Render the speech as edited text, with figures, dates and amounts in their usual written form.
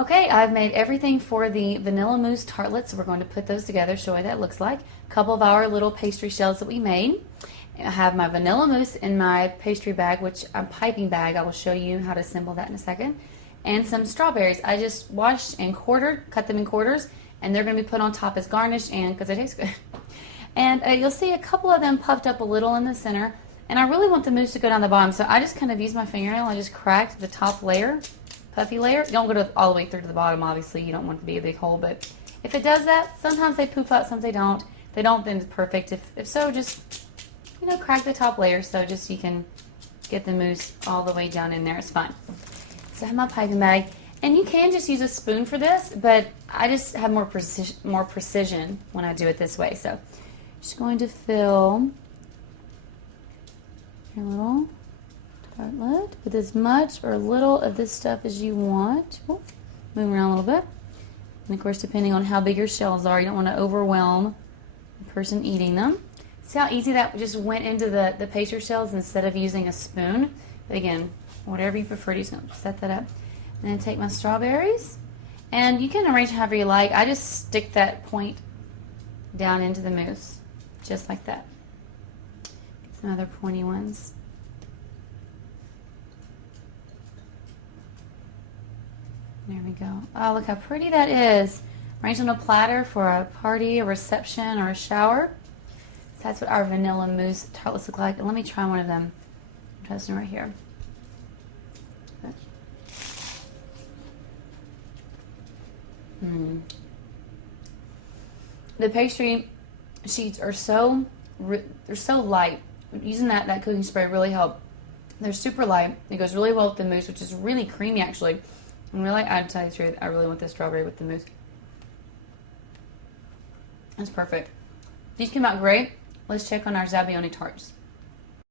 Okay, I've made everything for the vanilla mousse tartlets. So we're going to put those together, show you what that looks like. A couple of our little pastry shells that we made. I have my vanilla mousse in my pastry bag, which a piping bag. I will show you how to assemble that in a second. And some strawberries. I just washed and cut them in quarters, and they're going to be put on top as garnish and because they taste good. And you'll see a couple of them puffed up a little in the center. And I really want the mousse to go down the bottom, so I just kind of use my fingernail and just cracked the top layer, puffy layer. Don't go all the way through to the bottom, obviously. You don't want it to be a big hole, but if it does that, sometimes they poof out, sometimes they don't. If they don't, then it's perfect. If so, just, crack the top layer so just so you can get the mousse all the way down in there. It's fine. So I have my piping bag, and you can just use a spoon for this, but I just have more precision when I do it this way. So just going to fill your little tartlet with as much or little of this stuff as you want. Move around a little bit. And of course, depending on how big your shells are, you don't want to overwhelm the person eating them. See how easy that just went into the pastry shells instead of using a spoon? But again, whatever you prefer, you're just going to set that up. And then take my strawberries. And you can arrange however you like. I just stick that point down into the mousse, just like that. Get some other pointy ones. There we go. Oh, look how pretty that is. Arranged on a platter for a party, a reception, or a shower. So that's what our vanilla mousse tartlets look like. And let me try one of them. I'm trying this one right here. The pastry sheets are they're so light. Using that cooking spray really helped. They're super light. It goes really well with the mousse, which is really creamy actually. And really, I'd tell you the truth, I really want this strawberry with the mousse. That's perfect. These came out great. Let's check on our Zabaglione tarts.